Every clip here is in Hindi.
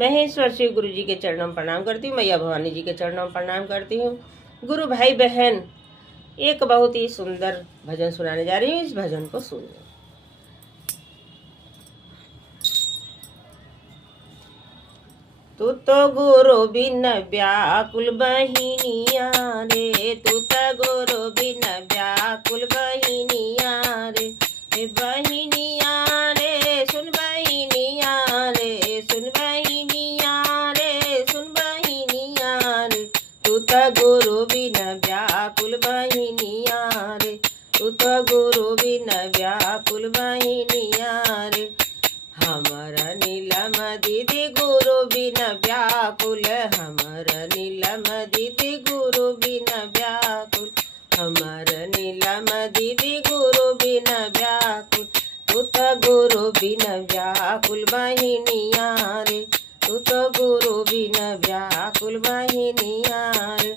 महेश्वर शिव गुरु जी के चरणों में प्रणाम करती हूँ। मैया भवानी जी के चरणों में प्रणाम करती हूँ। गुरु भाई बहन, एक बहुत ही सुंदर भजन सुनाने जा रही हूँ। इस भजन को सुनिए। तू तो गुरु बिन व्याकुल बहिनिया रे, तू तो गुरु बिन व्याकुल बहिनिया रे, बहिनिया रे सुन बहिनिया रे, सुन बहिनिया रे, सुन बहिनिया रे, तू तो गुरु बिन व्याकुल बहिनिया रे, तू तो गुरु बिन व्याकुल बहिनिया रे। हमर नीलम दीदी गुरु बिन व्याकुल, हमर नीलम दीदी गुरु बिन व्याकुल, हमर नीलम दीदी गुरु बिन व्याकुल, तू तो गुरु बिन व्याकुल बहिनिया रे, तू तो गुरु बिन व्याकुल बहिनिया रे।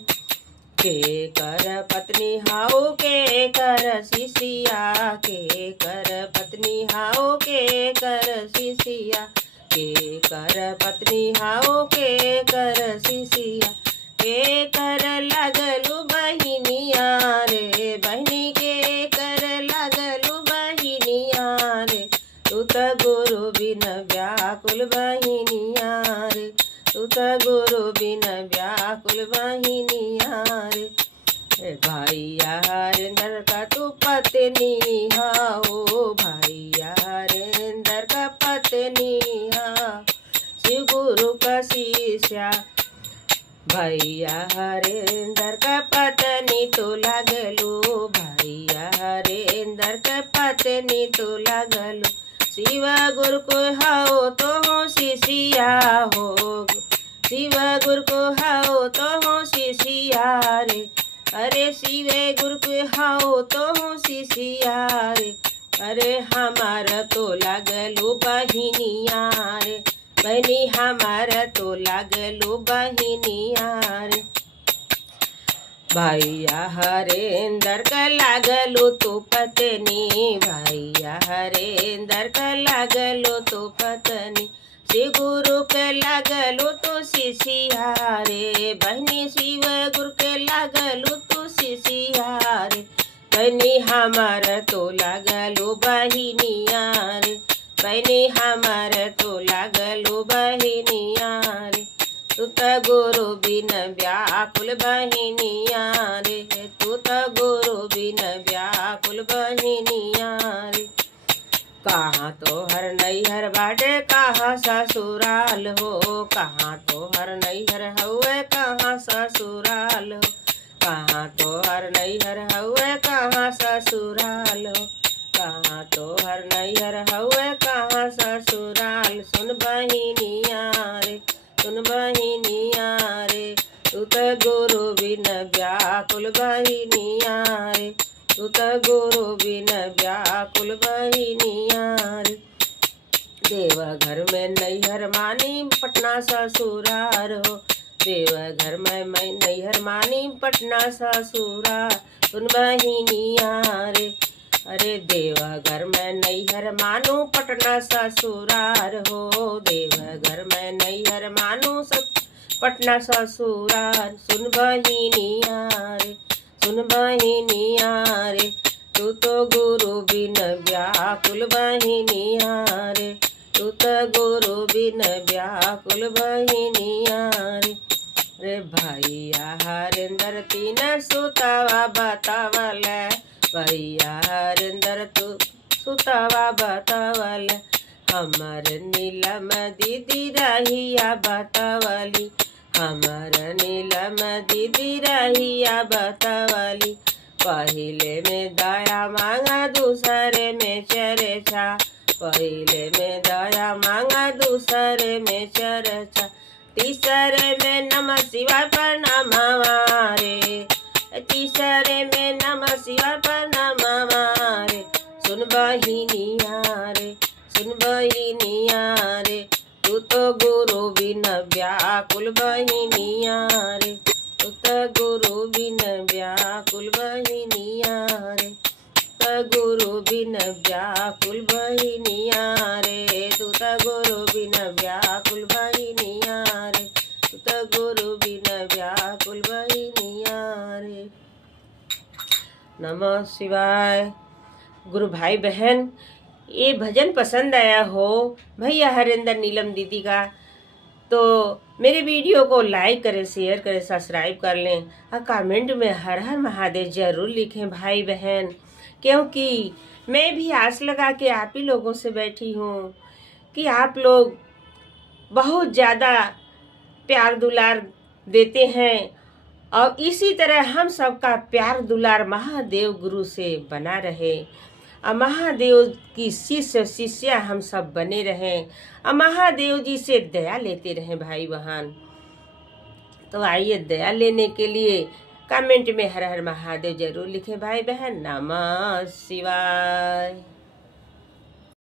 के कर पत्नी हाओ के कर शिशिया, के कर पत्नी हाओ के कर शिशिया, के कर पत्नी हाओ के कर शिशिया, के कर लगलु बहिनिया रे, बहनी के कर लगलु बहिनिया रे, तू तो गुरु बिन व्याकुल बहिनिया रे, तू तो गुरु बिन व्याकुल बहिनिया रे। भैया हरेंद्र का तू पत्नी हाओ, भैया हरेंद्र का पत्नी हाओ, शिव गुरु का शिष्या, भैया हरेंद्र का पत्नी तो लगलो, भैया हरेंद्र का पत्नी तो लगलो, शिव गुरु को हाओ तो हो शिशिया हो, शिव गुरु को हाओ तो हो शिशिया रे, अरे शिव गुरु को हाओ तो हो शिशिया रे, अरे हमार तो लगलो बहिनिया रे, बहनी हमार तो लगलो बहिनिया रे। भैया हरेंद्र का लागलो तो पत्नी, भैया हरेंद्र का लागलो तो पत्नी, शिव गुरु के लागलो तो शिशिया रे, बहनी शिव गुरु के लागलो तो शिशिया रे, बहनी हमार तो लागलो बहिनिया रे, बहनी हमार तो लागलो बहिनिया रे। तू तो गुरु बिन व्याकुल बहिनिया रे, तू तो गुरु बिन व्याकुल बहिनिया रे। कहाँ तो हर नैहर बाटे कहाँ ससुराल हो, कहाँ तो हर नैहर हुए कहाँ ससुराल हो, कहाँ तो हर नैहर हुए कहाँ ससुराल हो, कहाँ तो हर नैहर हुए कहाँ ससुराल। सुन बहिनिया रे, सुन बहिनिया रे, तू तो गुरु बिन व्याकुल बहिनिया रे, तू तो गुरु बिन व्याकुल बहिनिया रे। देवघर में नैहर मानी पटना ससुरार हो, देवघर में मैं नैहर मानी पटना ससुरार। सुन बहिनिया रे, अरे देवघर में नैहर मानो पटना ससुरार हो, देवघर में नैहर मानो पटना ससुरार। सुन बहिनिया रे, सुन बहिनिया रे, तू तो गुरु बिन व्याकुल बहिनिया रे, तू तो गुरु बिन व्याकुल बहिनिया रे। रे भैया हरेंद्र तीन सुतवा बतावल, भैया हरेंद्र तू सुतवा बतावल, हमर नीलम दीदी रहिया बतावली, हमर नीलम दीदी रहिया बतावली। पहिले में दया मांगा दूसरे में चर्चा, पहिले में दया मांगा दूसरे में चर्चा, तीसरे में नमः शिवाय प्रणाम रे, तीसरे में नमः शिवाय प्रणाम रे। सुन बहिनिया रे, सुन बहिनिया रे, तू तो गुरु बिन व्याकुल बहिनिया रे, तू तो गुरु बिन व्याकुल बहिनिया रे, तो गुरु बिन व्याकुल बहिनिया रे, तू तो गुरु गुरु बिन व्याकुल बहिनिया रे, सुत गुरु बिन व्याकुल बहिनिया रे। नमः शिवाय। गुरु भाई बहन, ये भजन पसंद आया हो भैया हरिंदर नीलम दीदी का, तो मेरे वीडियो को लाइक करें, शेयर करें, सब्सक्राइब कर लें और कमेंट में हर हर महादेव जरूर लिखें भाई बहन, क्योंकि मैं भी आस लगा के आप ही लोगों से बैठी हूँ कि आप लोग बहुत ज़्यादा प्यार दुलार देते हैं और इसी तरह हम सबका प्यार दुलार महादेव गुरु से बना रहे और महादेव की शिष्या हम सब बने रहें और महादेव जी से दया लेते रहें भाई बहन। तो आइए दया लेने के लिए कमेंट में हर हर महादेव जरूर लिखें भाई बहन। नमः शिवाय।